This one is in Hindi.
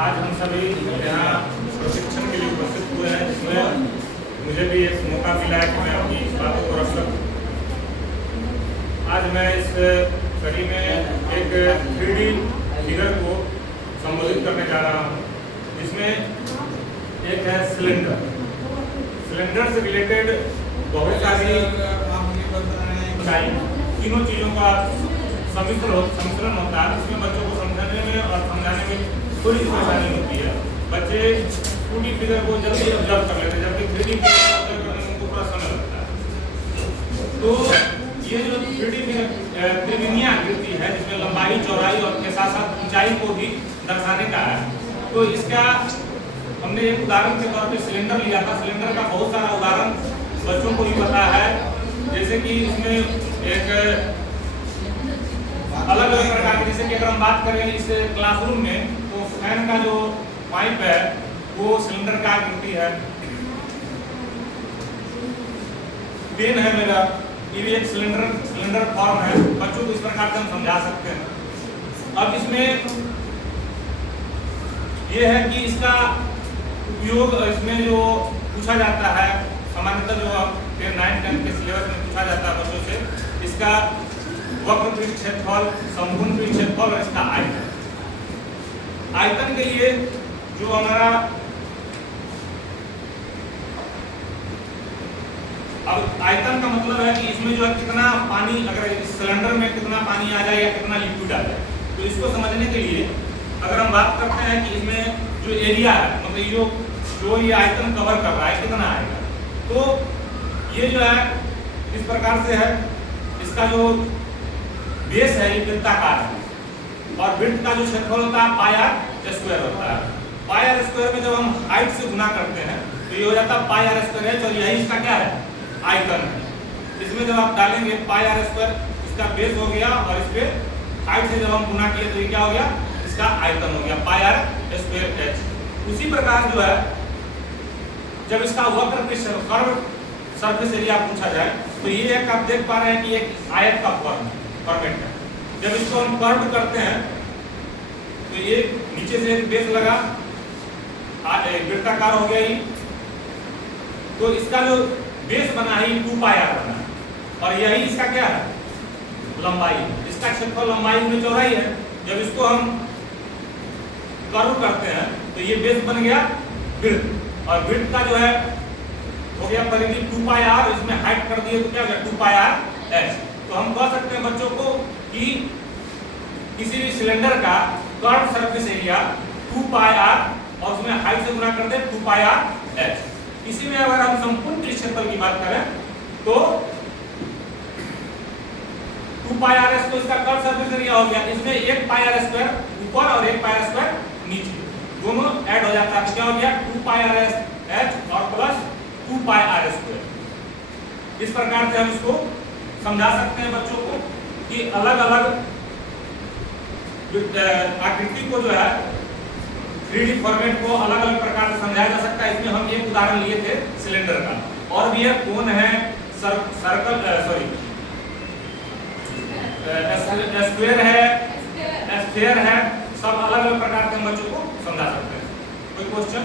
आज हम सभी यहाँ प्रशिक्षण के लिए उपस्थित हुए हैं, जिसमें मुझे भी एक मौका मिला है कि मैं अपनी इस बातों को रख सकूँ। आज मैं इस कड़ी में एक 3D फिगर को संबोधित करने जा रहा हूँ, जिसमें एक है सिलेंडर। सिलेंडर से रिलेटेड बहुत सारी तीनों चीज़ों का सम्मिश्रण होता है। इसमें बच्चों को समझने में और समझाने में थोड़ी सी परेशानी होती है। बच्चे 2D फिगर को जल्दी ऑब्जर्व कर लेते हैं, जबकि 3D फिगर को ऑब्जर्व करने में उनको थोड़ा समय लगता है। तो ये जो 3D फिगर त्रिविमीय आकृति है, जिसमें लंबाई, चौड़ाई और के साथ साथ ऊंचाई को भी दर्शाने का है, तो इसका हमने एक उदाहरण के तौर पे सिलेंडर लिया था। सिलेंडर का बहुत सारा उदाहरण बच्चों को भी पता है, जैसे कि इसमें एक अलग अलग प्रकार की, जैसे कि अगर हम बात करें इस क्लासरूम में, तो फैन का जो पाइप है वो सिलेंडर का आकृति है। पेन है मेरा, ये भी एक सिलेंडर फॉर्म है। बच्चों को इस प्रकार से हम समझा सकते हैं। अब इसमें ये है कि इसका उपयोग, इसमें जो पूछा जाता है सामान्यतः, जो 9, 10 के सिलेबस में पूछा जाता है बच्चों से, इसका वक्रपृष्ठ क्षेत्रफल, समभुज पृष्ठ क्षेत्रफल और इसका आयतन। आयतन के लिए जो हमारा अब आयतन का मतलब है कि इसमें जो है कितना पानी, अगर इस सिलेंडर में कितना पानी आ जाए या कितना लिक्विड आ जाए। तो इसको समझने के लिए अगर हम बात करते हैं कि इसमें जो एरिया है, मतलब जो ये आयतन कवर कर रहा है, कितना आएगा, तो ये जो है इस प्रकार से है। इसका जो बेस है ये वृत्ताकार है और वृत्त का जो क्षेत्रफल होता है पाई आर स्क्वायर होता है। पाई आर स्क्वायर में जब हम हाइट से गुना करते हैं तो ये हो जाता है पाई आर स्क्वायर है, और यही इसका क्या है, आयतन है। इसमें जब आप डालेंगे पाई आर स्क्वायर, इसका बेस हो गया, और इस पे हाइट से जब हम गुना किए तो ये क्या हो गया, इसका आयतन हो गया पाई आर स्क्वायर एच। उसी प्रकार जो है जब इसका वक्र कर्व सरफेस एरिया पूछा जाए, तो ये एक आप देख पा रहे हैं कि एक आयत का फॉर्मेट है। जब इसको हम कर्व करते हैं तो ये नीचे से एक बेस लगा, वृत्ताकार हो गया ये, तो इसका जो बेस बना है 2 पाई आर बना, और यही इसका क्या है, लंबाई। इसका क्षेत्रफल, लंबाई में चौड़ाई है। जब इसको हम कर्व करते हैं तो ये बेस बन गया वृत्त, और वृत्त का जो है हो गया परिधि 2 पाई आर, इसमें हाइट कर दिए तो क्या हो गया 2 पाई आर एच। तो हम कह सकते हैं बच्चों को कि किसी भी सिलेंडर का curve surface area 2 pi r और उसमें हाइट से गुना कर दे 2 पाई आर एच। इसी में अगर हम संपूर्ण क्षेत्रफल की बात करें तो 2 पाई आर एच, तो इसका कर्व सरफेस एरिया हो गया। इसमें 1 पाई आर स्क्वायर ऊपर और 1 पाई आर स्क्वायर नीचे, दोनों ऐड हो जाता है, क्या हो गया 2 पाई आर एच और प्लस 2 पाई आर स्क्वायर। इस प्रकार से हम इसको समझा सकते हैं बच्चों को कि अलग अलग आकृति को जो है 3D फॉर्मेट को अलग अलग प्रकार से समझाया जा सकता है। इसमें हम एक उदाहरण लिए थे सिलेंडर का, और भी है कोन है, सर्कल, स्क्वायर है, स्फीयर है, सब अलग अलग प्रकार के हम बच्चों को समझा सकते हैं। कोई क्वेश्चन?